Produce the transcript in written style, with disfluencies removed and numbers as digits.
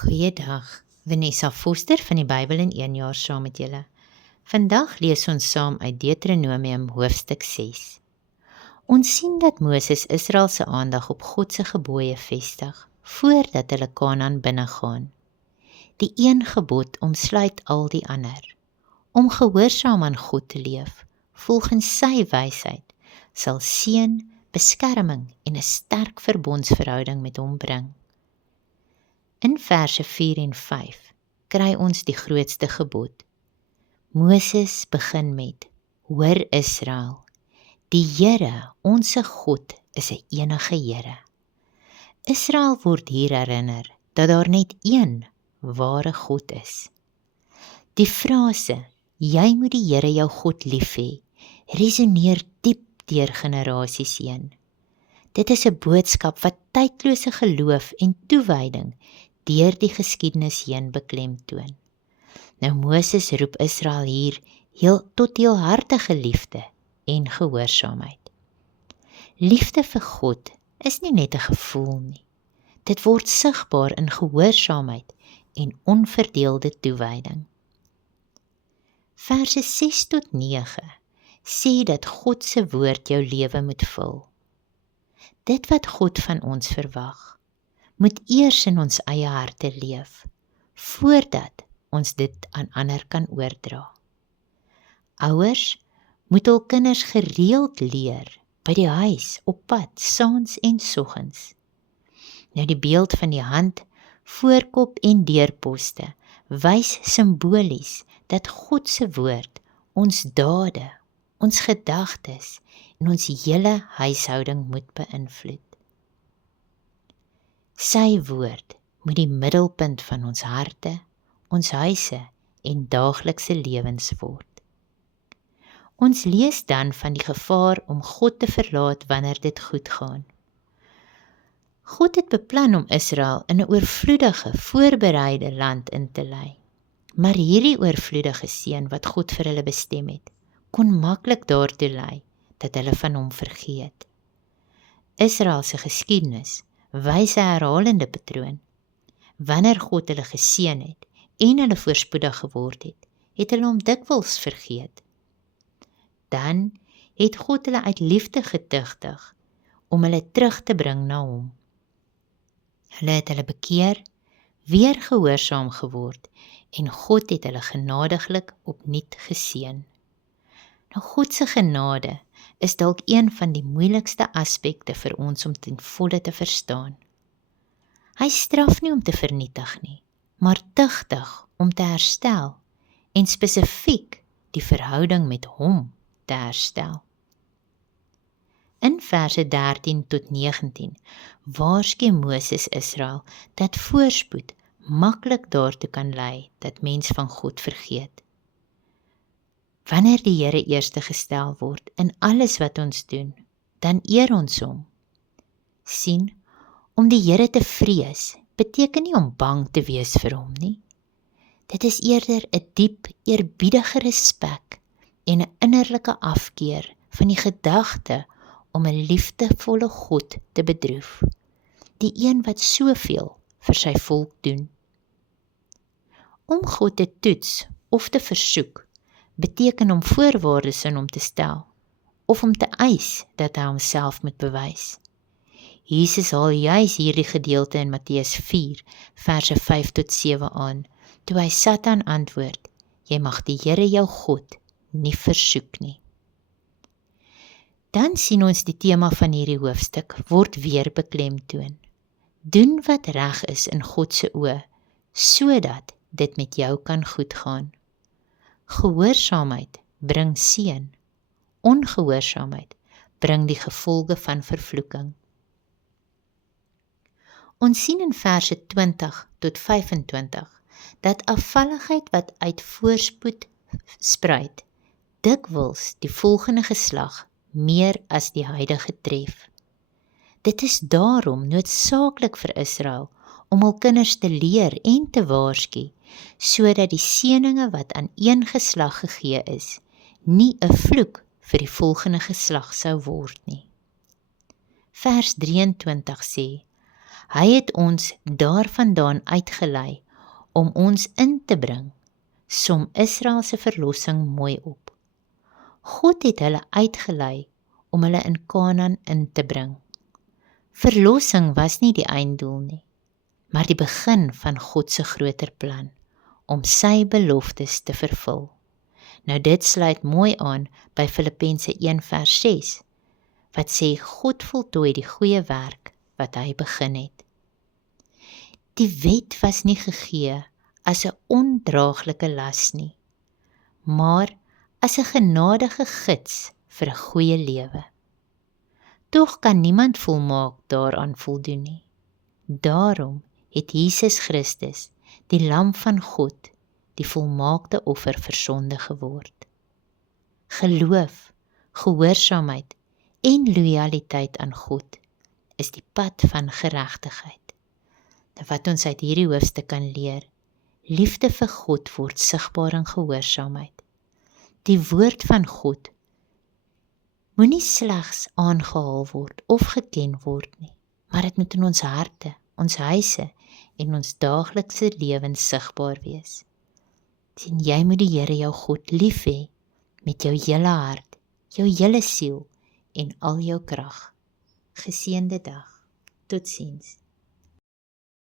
Goeiedag, Vanessa Foster van die Bybel in 1 jaar saam met julle. Vandag lees ons saam uit Deuteronomium hoofstuk 6. Ons sien dat Moses Israel se aandag op God se gebooie vestig, voordat hulle Kanaan binnegaan. Die een gebod omsluit al die ander. Om gehoorsaam aan God te leef, volgens sy wysheid, sal seën, beskerming en 'n sterk verbondsverhouding met hom bring. In verse 4 en 5 kry ons die grootste gebod. Moses begin met: Hoor Israel, die Here, onse God, is 'n enige Here. Israel word hier herinner dat daar net een ware God is. Die frase, jy moet die Here jou God lief hê, resoneer diep deur generasies heen. Dit is 'n boodskap wat tydlose geloof en toewyding deur die geskiedenis heen beklemtoon. Nou Moses roep Israel hier tot heelhartige liefde en gehoorsaamheid. Liefde vir God is nie net 'n gevoel nie. Dit word sigbaar in gehoorsaamheid en onverdeelde toewyding. Verse 6 tot 9 sê dat God se woord jou lewe moet vul. Dit wat God van ons verwag, moet eers in ons eie harte leef, voordat ons dit aan ander kan oordra. Ouers moet hul kinders gereeld leer, by die huis, op pad, saans en soggens. Nou die beeld van die hand, voorkop en deurposte, wys simbolies dat God se woord ons dade, ons gedagtes en ons hele huishouding moet beïnvloed. Sy woord moet die middelpunt van ons harte, ons huise en daaglikse lewens word. Ons lees dan van die gevaar om God te verlaat wanneer dit goed gaan. God het beplan om Israel in 'n oorvloedige, voorbereide land in te lei. Maar hierdie oorvloedige seën wat God vir hulle bestem het, kon maklik daartoe lei dat hulle van hom vergeet. Israel se geskiedenis wys 'n herhalende patroon. Wanneer God hulle geseën het en hulle voorspoedig geword het, het hulle hom dikwels vergeet. Dan het God hulle uit liefde getuigtig om hulle terug te bring na hom. Hulle het hulle bekeer, weer gehoorsaam geword en God het hulle genadiglik opnuut geseën. Nou God se genade is dalk een van die moeilikste aspekte vir ons om ten volle te verstaan. Hy straf nie om te vernietig nie, maar tugtig om te herstel en spesifiek die verhouding met hom te herstel. In verse 13 tot 19 waarsku Moses Israel dat voorspoed maklik daartoe kan lei dat mens van God vergeet. Wanneer die Here eerste gestel word in alles wat ons doen, dan eer ons hom. Sien, om die Here te vrees beteken nie om bang te wees vir hom nie. Dit is eerder 'n diep, eerbiedige respek en 'n innerlike afkeer van die gedagte om 'n liefdevolle God te bedroef, die een wat soveel vir sy volk doen. Om God te toets of te versoek, beteken om voorwaardes in hom te stel, of om te eis dat hy homself moet bewys. Jesus haal juis hierdie gedeelte in Matteus 4, verse 5 tot 7 aan, toe hy Satan antwoord, jy mag die Here jou God nie versoek nie. Dan sien ons die tema van hierdie hoofstuk word weer beklemtoon. Doen wat reg is in God se oë, sodat dit met jou kan goed gaan. Gehoorsaamheid bring seën, ongehoorsaamheid bring die gevolge van vervloeking. Ons sien in verse 20 tot 25 dat afvalligheid wat uit voorspoed spruit, dikwels die volgende geslag meer as die huidige tref. Dit is daarom noodsaaklik vir Israel om hul kinders te leer en te waarsku, sodat die seëninge wat aan een geslag gegee is, nie 'n vloek vir die volgende geslag sou word nie. Vers 23 sê, Hy het ons daarvandaan uitgelei om ons in te bring. Som Israel se verlossing mooi op. God het hulle uitgelei om hulle in Kanaan in te bring. Verlossing was nie die einddoel nie, maar die begin van God se groter plan, om sy beloftes te vervul. Nou dit sluit mooi aan by Filippense 1 vers 6, wat sê God voltooi die goeie werk wat hy begin het. Die wet was nie gegee as 'n ondraaglike las nie, maar as 'n genadige gids vir 'n goeie lewe. Tog kan niemand volmaak daaraan voldoen nie. Daarom het Jesus Christus, die Lam van God, die volmaakte offer vir sonde geword. Geloof, gehoorsaamheid en lojaliteit aan God is die pad van geregtigheid. Wat ons uit hierdie hoofstuk kan leer, liefde vir God word sigbaar in gehoorsaamheid. Die woord van God moenie slegs aangehaal word of geken word nie, maar dit moet in ons harte, ons huise en ons daaglikse lewens sigbaar wees. Sien, jy moet die Here jou God lief hê met jou hele hart, jou hele siel en al jou krag. Geseënde dag. Totsiens.